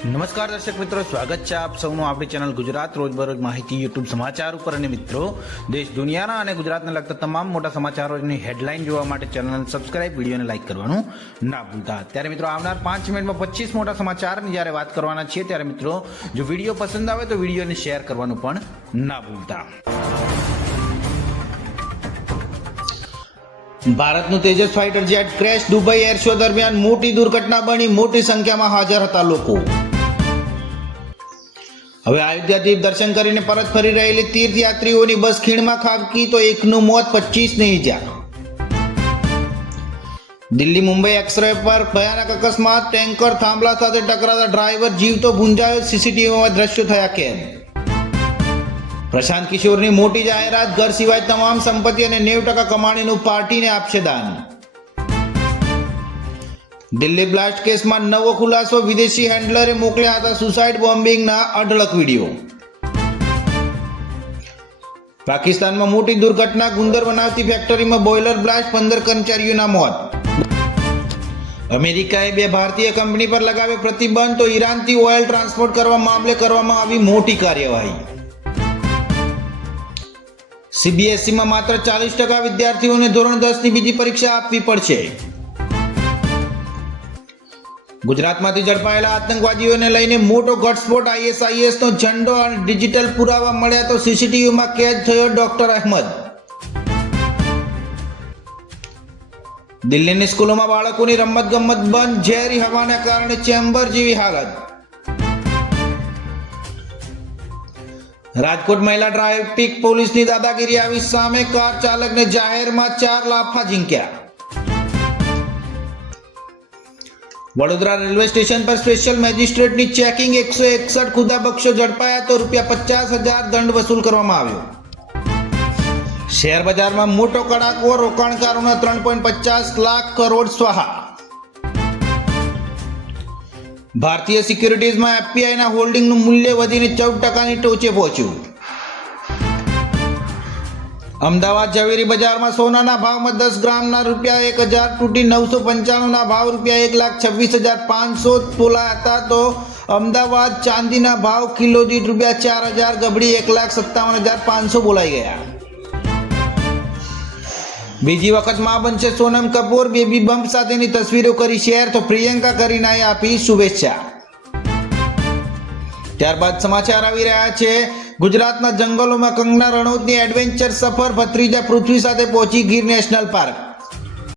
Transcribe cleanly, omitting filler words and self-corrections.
નમસ્કાર દર્શક મિત્રો, સ્વાગત છે આપ સૌનું આપણી ચેનલ ગુજરાત રોજબરોજ માહિતી યુટ્યુબ સમાચાર ઉપર. અને મિત્રો, દેશ દુનિયાના અને ગુજરાતને લગતા તમામ મોટા સમાચારોની હેડલાઇન જોવા માટે ચેનલને સબસ્ક્રાઇબ, વિડીયોને લાઇક કરવાનું ના ભૂલતા. ત્યારે મિત્રો, આવનાર 5 મિનિટમાં 25 મોટા સમાચારની જ્યારે વાત કરવાના છીએ, ત્યારે મિત્રો જો વિડીયો પસંદ આવે તો વિડીયોને શેર કરવાનું પણ ના ભૂલતા. ભારતનું Tejas fighter jet crash. Dubai air show દરમિયાન મોટી દુર્ઘટના બની, મોટી સંખ્યામાં હાજર હતા લોકો. હવે અયોધ્યાથી દર્શન કરીને પરત ફરી રહેલી તીર્થયાત્રીઓની બસ ખીણમાં ખાબકી તો એકનું મોત, 25ને ઈજા. દિલ્હી મુંબઈ એક્સપ્રેસ પર ભયાનક અકસ્માત, ટેન્કર થાંભલા સાથે ટકરાતા ડ્રાઈવર જીવતો ભૂંજાયો, સીસીટીવીમાં દ્રશ્યો થયા કેદ. પ્રશાંત કિશોરની મોટી જાહેરાત, ઘર સિવાય તમામ સંપત્તિ અને 90% કમાણીનું પાર્ટીને આપશે દાન. દિલ્હી બ્લાસ્ટ કેસમાં નવો ખુલાસો, વિદેશી હેન્ડલરે મોકલ્યા હતા સુસાઇડ બોમ્બિંગના અઢળક વિડીયો. પાકિસ્તાનમાં મોટી દુર્ઘટના, ગુંદર બનાવતી ફેક્ટરીમાં બોઇલર બ્લાસ્ટ, 15 કર્મચારીઓના મોત. અમેરિકાએ 2 ભારતીય કંપની પર લગાવ્યો પ્રતિબંધ, તો ઈરાનથી ઓઇલ ટ્રાન્સપોર્ટ કરવા મામલે કરવામાં આવી મોટી કાર્યવાહી. સીબીએસઈમાં માત્ર 40% વિદ્યાર્થીઓને ધોરણ 10ની બીજી પરીક્ષા આપવી પડશે. ગુજરાતમાંથી ઝડપાયેલા આતંકવાદીઓને લઈને મોટો ઘટસ્ફોટ, આઈએસઆઈએસનો ઝંડો અને ડિજિટલ પુરાવા મળ્યા તો સીસીટીવીમાં કેદ થયો ડોક્ટર અહેમદ. દિલ્હીની સ્કૂલોમાં બાળકોની રમતગમત બંધ, ઝેરી હવાને કારણે ચેમ્બર જેવી હાલત. રાજકોટ મહિલા ટ્રાફિક પોલીસની દાદાગીરી આવી સામે, કાર ચાલકને જાહેરમાં 4 લાફા ઝીંક્યા. વડોદરા રેલવે સ્ટેશન પર સ્પેશિયલ મેજિસ્ટ્રેટની ચેકિંગ, 161 ખુદાબક્ષો ઝડપાયા તો ₹50,000 દંડ વસૂલ કરવામાં આવ્યો. શેર બજારમાં મોટો કડાકો, રોકાણકારોના 3.50 લાખ કરોડ સ્વાહા. ભારતીય સિક્યુરિટીઝમાં એફપીઆઈના હોલ્ડિંગનું મૂલ્ય વધીને 14%ની ટોચે પહોંચ્યું. અમદાવાદ ઝવેરી બજારમાં સોનાના ભાવમાં 10 ગ્રામના ₹1,000 તૂટી 995ના ભાવ ₹1,26,500 તોલાયા હતા. તો અમદાવાદ ચાંદીના ભાવ કિલો દીઠ ₹4,000 ગબડી 1,57,500 બોલાઈ ગયા. બીજી વખત માં બનશે સોનમ કપૂર, બેબી બમ્પ સાથેની તસવીરો કરી શેર, તો પ્રિયંકા કરીનાએ આપી શુભેચ્છા. ત્યારબાદ સમાચાર આવી રહ્યા છે ગુજરાતના જંગલોમાં, કંગના રણૌતની એડવેન્ચર સફર, ભત્રીજા પૃથ્વી સાથે પહોંચી ગીર નેશનલ પાર્ક.